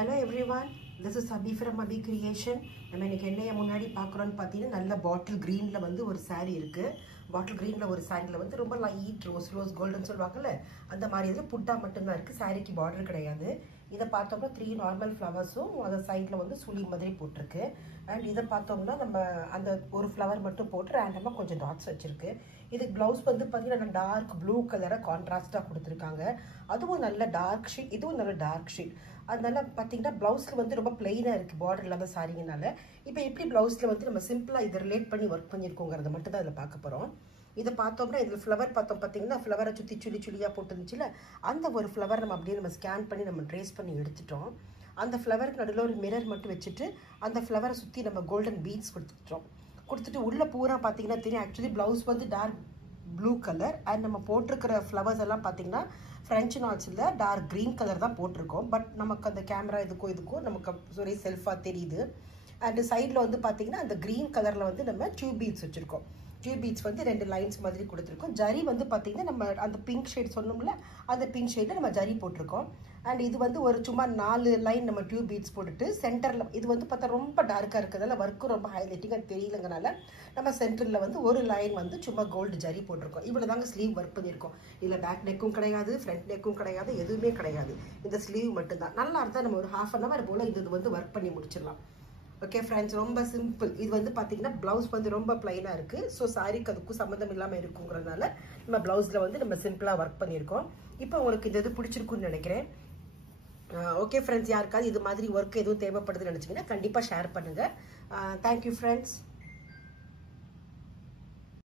Hello everyone, this is Abhi from Abhi Creation. நம்ம இன்னைக்கு என்னைய முன்னாடி பார்க்குறோன்னு பார்த்தீங்கன்னா நல்ல பாட்டில் க்ரீனில் வந்து ஒரு saree இருக்குது. பாட்டில் க்ரீனில் ஒரு சாரியில் வந்து ரொம்ப லைட் ரோஸ் கோல்டன் சொல்லுவாங்கல்ல அந்த மாதிரி இதில் புட்டா மட்டும்தான் இருக்குது. சாரிக்கு பார்டர் கிடையாது. இதை பார்த்தோம்னா 3 நார்மல் ஃப்ளவர்ஸும் அந்த சைடில் வந்து சுழி மாதிரி போட்டிருக்கு. அண்ட் இதை பார்த்தோம்னா நம்ம அந்த ஒரு ஃப்ளவர் மட்டும் போட்டு ரேண்டமாக கொஞ்சம் டாட்ஸ் வச்சுருக்கு. இதுக்கு ப்ளவுஸ் வந்து பார்த்தீங்கன்னா டார்க் ப்ளூ கலரை கான்ட்ராஸ்டாக கொடுத்துருக்காங்க. அதுவும் நல்ல டார்க் ஷீட், இதுவும் நல்ல டார்க் ஷீட். அதனால பார்த்தீங்கன்னா ப்ளவுஸில் வந்து ரொம்ப பிளெயினாக இருக்குது பார்டர் இல்லாத சாரிங்கனால. இப்போ எப்படி ப்ளவுஸில் வந்து நம்ம சிம்பிளாக இதை ரிலேட் பண்ணி ஒர்க் பண்ணியிருக்கோங்கிறத மட்டும் தான் இதில் பார்க்க போகிறோம். இதை பார்த்தோம்னா இதில் ஃப்ளவர் பார்த்தோம் பார்த்தீங்கன்னா ஃப்ளவரை சுற்றி சுழியாக போட்டுருந்துச்சுல அந்த ஒரு ஃப்ளவர் நம்ம அப்படியே நம்ம ஸ்கேன் பண்ணி நம்ம ட்ரேஸ் பண்ணி எடுத்துட்டோம். அந்த ஃப்ளவருக்கு நடுவில் ஒரு மிரர் மட்டும் வச்சுட்டு அந்த ஃப்ளவரை சுற்றி நம்ம கோல்டன் பீட்ஸ் கொடுத்துட்டு உள்ளே பூரா பார்த்தீங்கன்னா தெரியும். ஆக்சுவலி ப்ளவுஸ் வந்து டார்க் ப்ளூ கலர் அண்ட் நம்ம போட்டிருக்கிற ஃப்ளவர்ஸ் எல்லாம் பார்த்தீங்கன்னா ஃப்ரெஞ்ச் நாட்ஸில் டார்க் க்ரீன் கலர் தான் போட்டிருக்கோம். பட் நமக்கு அந்த கேமரா இதுக்கும் நமக்கு ஒரே செல்ஃபாக தெரியுது. அண்டு சைடில் வந்து பார்த்தீங்கன்னா அந்த க்ரீன் கலரில் வந்து நம்ம டியூப் பீட்ஸ் வச்சுருக்கோம். டியூப் பீட்ஸ் வந்து 2 லைன்ஸ் மாதிரி கொடுத்துருக்கோம். ஜரி வந்து பார்த்தீங்கன்னா நம்ம அந்த பிங்க் ஷேட் சொன்னோம்ல அந்த பிங்க் ஷேடில் நம்ம ஜரி போட்டிருக்கோம். அண்ட் இது வந்து ஒரு சும்மா 4 லைன் நம்ம டியூப் பீட்ஸ் போட்டுட்டு சென்டரில் இது வந்து பார்த்தா ரொம்ப டார்க்காக இருக்கிறதால ஒர்க்கும் ரொம்ப ஹைலைட்டிங்காக தெரியலங்கனால நம்ம சென்டரில் வந்து ஒரு லைன் வந்து சும்மா கோல்டு ஜரி போட்டிருக்கோம். இவ்வளோ தாங்க ஸ்லீவ் ஒர்க் பண்ணியிருக்கோம். இல்லை பேக் நெக்கும் கிடையாது, ஃப்ரண்ட் நெக்கும் கிடையாது, எதுவுமே கிடையாது. இந்த ஸ்லீவ் மட்டும்தான். நல்லா இருந்தால் நம்ம ஒரு ½ அன் ஹவர் போல் இது வந்து ஒர்க் பண்ணி முடிச்சிடலாம். ஓகே ஃப்ரெண்ட்ஸ், ரொம்ப சிம்பிள். இது வந்து பார்த்தீங்கன்னா ப்ளவுஸ் வந்து ரொம்ப பிளைனாக இருக்குது. ஸோ சாரிக்கு அதுக்கும் சம்மந்தம் இல்லாமல் இருக்குங்கிறதுனால நம்ம ப்ளவுஸில் வந்து நம்ம சிம்பிளாக ஒர்க் பண்ணியிருக்கோம். இப்போ உங்களுக்கு இந்த இது பிடிச்சிருக்குன்னு நினைக்கிறேன். ஓகே ஃப்ரெண்ட்ஸ், யாருக்காவது இது மாதிரி ஒர்க் எதுவும் தேவைப்படுதுன்னு நினச்சிங்கன்னா கண்டிப்பாக ஷேர் பண்ணுங்கள். Thank you friends.